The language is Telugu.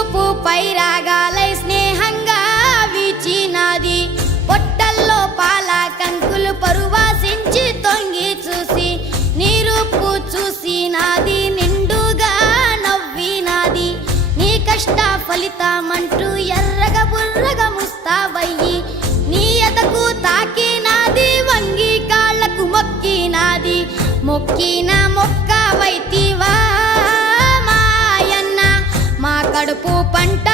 చూపుపై రాగాలై స్నేహంగా విచినాది. పొట్టల్లో పాల కంకులు పరువాసించి తొంగి చూసి నీరుపు చూసినాది నిండుగా నవ్వినది. నీ కష్ట ఫలితమంటూ ఎర్రగ బుర్రగ ముస్తావయ్యి. నీ ఎదకు తాకినాది వంగి కాళ్ళకు మొక్కినది. మొక్కినా కడుపు పంట